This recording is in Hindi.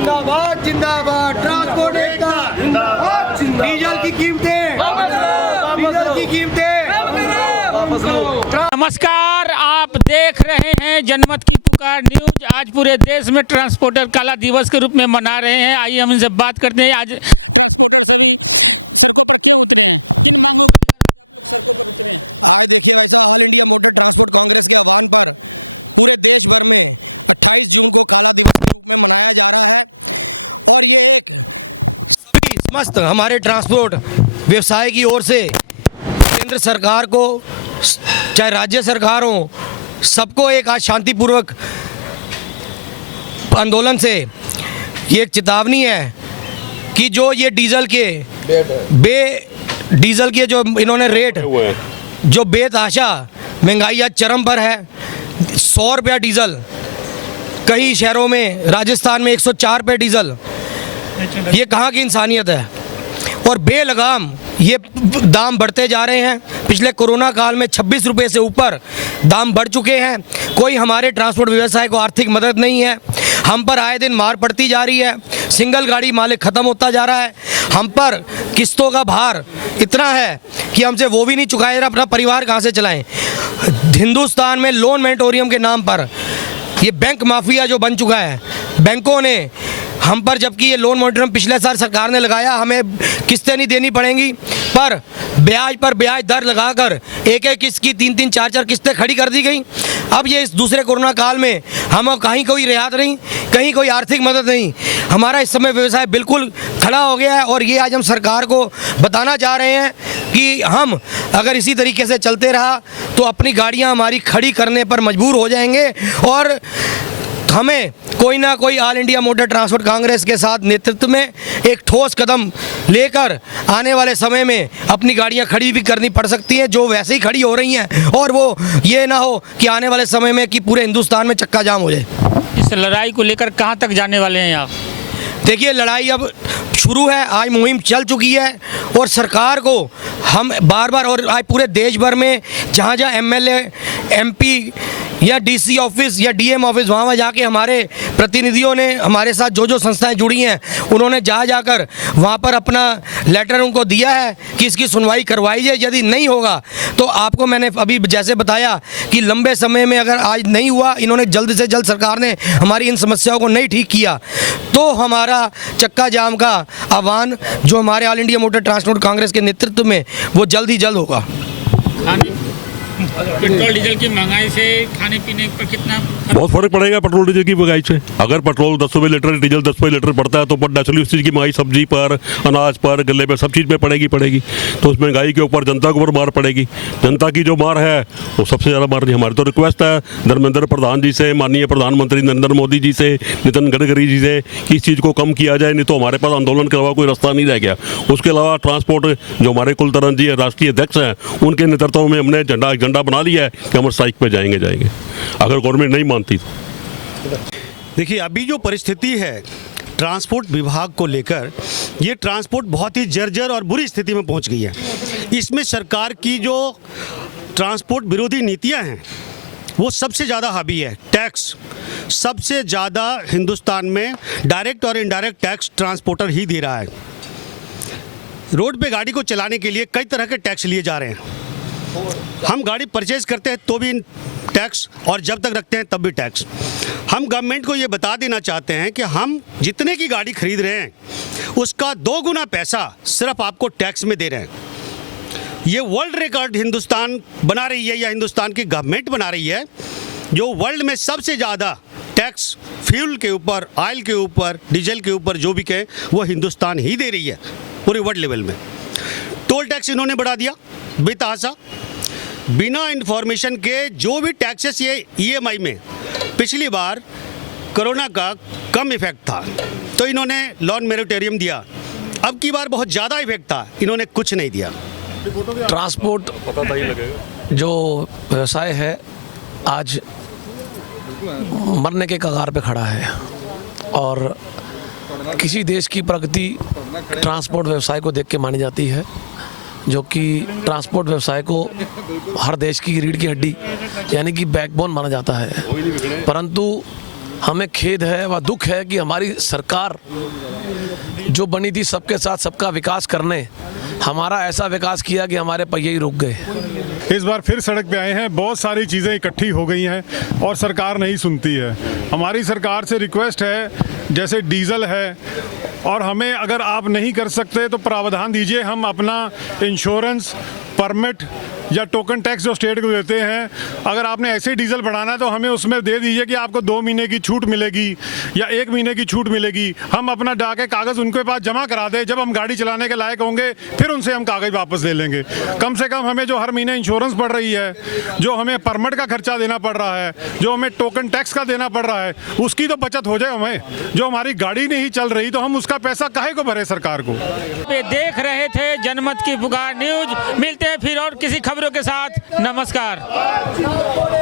जिंदाबाद जिंदाबाद, ट्रांसपोर्ट एकता जिंदाबाद, डीजल की कीमतें नमस्कार, आप देख रहे हैं जनमत की पुकार न्यूज। आज पूरे देश में ट्रांसपोर्टर काला दिवस के रूप में मना रहे हैं। आइए हम इनसे बात करते हैं। आज समस्त हमारे ट्रांसपोर्ट व्यवसाय की ओर से केंद्र सरकार को, चाहे राज्य सरकार हो, सबको एक आज शांतिपूर्वक आंदोलन से ये एक चेतावनी है कि जो ये डीजल के जो इन्होंने रेट, जो बेतहाशा महंगाई आज चरम पर है। 100 रुपया डीजल, कई शहरों में, राजस्थान में 104 रुपये डीजल। ये कहाँ की इंसानियत है? और बेलगाम ये दाम बढ़ते जा रहे हैं। पिछले कोरोना काल में 26 रुपये से ऊपर दाम बढ़ चुके हैं। कोई हमारे ट्रांसपोर्ट व्यवसाय को आर्थिक मदद नहीं है। हम पर आए दिन मार पड़ती जा रही है। सिंगल गाड़ी मालिक ख़त्म होता जा रहा है। हम पर किस्तों का भार इतना है कि हमसे वो भी नहीं चुकाया जा रहा। अपना परिवार कहाँ से चलाएं? हिंदुस्तान में लोन मोरेटोरियम के नाम पर ये बैंक माफिया जो बन चुका है, बैंकों ने हम पर, जबकि ये लोन मोरेटोरियम पिछले साल सरकार ने लगाया, हमें किस्तें नहीं देनी पड़ेंगी, पर ब्याज दर लगाकर एक किस्त की 3-3, 4-4 किस्तें खड़ी कर दी गई। अब ये इस दूसरे कोरोना काल में हम कहीं कोई रियायत नहीं, कहीं कोई आर्थिक मदद नहीं। हमारा इस समय व्यवसाय बिल्कुल खड़ा हो गया है। और ये आज हम सरकार को बताना चाह रहे हैं कि हम अगर इसी तरीके से चलते रहा तो अपनी गाड़ियाँ हमारी खड़ी करने पर मजबूर हो जाएंगे और हमें कोई ना कोई all India motor transport Congress के साथ नेतृत्व में एक ठोस कदम लेकर आने वाले समय में अपनी गाड़ियां खड़ी भी करनी पड़ सकती हैं, जो वैसे ही खड़ी हो रही हैं। और वो ये ना हो कि आने वाले समय में कि पूरे हिंदुस्तान में चक्का जाम हो जाए। इस लड़ाई को लेकर कहां तक जाने वाले हैं आप? देखिए, लड़ाई अब शुरू है, आज मुहिम चल चुकी है और सरकार को हम बार बार, और आज पूरे देश भर में जहाँ MLA, MP या DC ऑफिस या DM ऑफिस, वहाँ जाके हमारे प्रतिनिधियों ने, हमारे साथ जो संस्थाएं जुड़ी हैं, उन्होंने जाकर वहाँ पर अपना लेटर उनको दिया है कि इसकी सुनवाई करवाई जाए। यदि नहीं होगा तो आपको मैंने अभी जैसे बताया कि लंबे समय में अगर आज नहीं हुआ, इन्होंने जल्द से जल्द, सरकार ने हमारी इन समस्याओं को नहीं ठीक किया, तो हमारा चक्का जाम का आह्वान जो हमारे all India motor transport Congress के नेतृत्व में, वो जल्द ही जल्द होगा। पेट्रोल डीजल की महंगाई से खाने पीने पर कितना बहुत फर्क पड़ेगा पेट्रोल डीजल की महंगाई से। अगर पेट्रोल 10 रुपये लीटर, डीजल 10 रुपये लीटर पड़ता है तो नेचुरली उस चीज़ की महंगाई सब्जी पर, अनाज पर, गले पर, सब चीज़ पे पड़ेगी। तो उस महंगाई के ऊपर जनता के ऊपर मार पड़ेगी। जनता की जो मार है वो सबसे ज़्यादा मार रही है। हमारी तो रिक्वेस्ट है धर्मेंद्र प्रधान जी से, माननीय प्रधानमंत्री नरेंद्र मोदी जी से, नितिन गडकरी जी से कि इस चीज़ को कम किया जाए, नहीं तो हमारे पास आंदोलन के अलावा कोई रास्ता नहीं रह गया। उसके अलावा ट्रांसपोर्ट जो हमारे कुलतरन जी राष्ट्रीय अध्यक्ष हैं, उनके नेतृत्व में हमने झंडा बना लिया है कि हम स्ट्राइक पे जाएंगे अगर गवर्नमेंट नहीं मानती तो। देखिए, अभी जो परिस्थिति है ट्रांसपोर्ट विभाग को लेकर, ये ट्रांसपोर्ट बहुत ही जर्जर और बुरी स्थिति में पहुंच गई है। इसमें सरकार की जो ट्रांसपोर्ट विरोधी नीतियां हैं वो सबसे ज़्यादा हावी है। टैक्स सबसे ज़्यादा हिंदुस्तान में डायरेक्ट और इनडायरेक्ट टैक्स ट्रांसपोर्टर ही दे रहा है। रोड पे गाड़ी को चलाने के लिए कई तरह के टैक्स लिए जा रहे हैं। हम गाड़ी परचेज करते हैं तो भी टैक्स, और जब तक रखते हैं तब भी टैक्स। हम गवर्नमेंट को ये बता देना चाहते हैं कि हम जितने की गाड़ी खरीद रहे हैं उसका 2 गुना पैसा सिर्फ आपको टैक्स में दे रहे हैं। ये वर्ल्ड रिकॉर्ड हिंदुस्तान बना रही है, या हिंदुस्तान की गवर्नमेंट बना रही है, जो वर्ल्ड में सबसे ज़्यादा टैक्स फ्यूल के ऊपर, ऑयल के ऊपर, डीजल के ऊपर जो भी कहे वो हिंदुस्तान ही दे रही है पूरे वर्ल्ड लेवल में। टोल टैक्स इन्होंने बढ़ा दिया बेतहाशा, बिना इंफॉर्मेशन के। जो भी टैक्सेस ये EMI में, पिछली बार कोरोना का कम इफेक्ट था तो इन्होंने लोन मोरेटोरियम दिया, अब की बार बहुत ज़्यादा इफेक्ट था, इन्होंने कुछ नहीं दिया। ट्रांसपोर्ट जो व्यवसाय है आज मरने के कगार पे खड़ा है और किसी देश की प्रगति ट्रांसपोर्ट व्यवसाय को देख के मानी जाती है, जो कि ट्रांसपोर्ट व्यवसाय को हर देश की रीढ़ की हड्डी यानी कि बैकबोन माना जाता है। परंतु हमें खेद है व दुख है कि हमारी सरकार जो बनी थी सबके साथ सबका विकास करने, हमारा ऐसा विकास किया कि हमारे पहिए ही रुक गए। इस बार फिर सड़क पे आए हैं, बहुत सारी चीज़ें इकट्ठी हो गई हैं और सरकार नहीं सुनती है। हमारी सरकार से रिक्वेस्ट है, जैसे डीजल है और हमें अगर आप नहीं कर सकते तो प्रावधान दीजिए, हम अपना इंश्योरेंस, परमिट या टोकन टैक्स जो स्टेट को देते हैं, अगर आपने ऐसे डीजल बढ़ाना है तो हमें उसमें दे दीजिए कि आपको 2 महीने की छूट मिलेगी या 1 महीने की छूट मिलेगी। हम अपना डाके कागज़ उनके पास जमा करा दें, जब हम गाड़ी चलाने के लायक होंगे फिर उनसे हम कागज़ वापस ले लेंगे। कम से कम हमें जो हर महीने इंश्योरेंस पड़ रही है, जो हमें परमिट का खर्चा देना पड़ रहा है, जो हमें टोकन टैक्स का देना पड़ रहा है, उसकी तो बचत हो जाए। हमें जो हमारी गाड़ी नहीं चल रही तो हम उसका पैसा काहे को भरे सरकार को। वे देख रहे थे जनमत की पुकार न्यूज। मिलते हैं फिर और किसी खबरों के साथ। नमस्कार।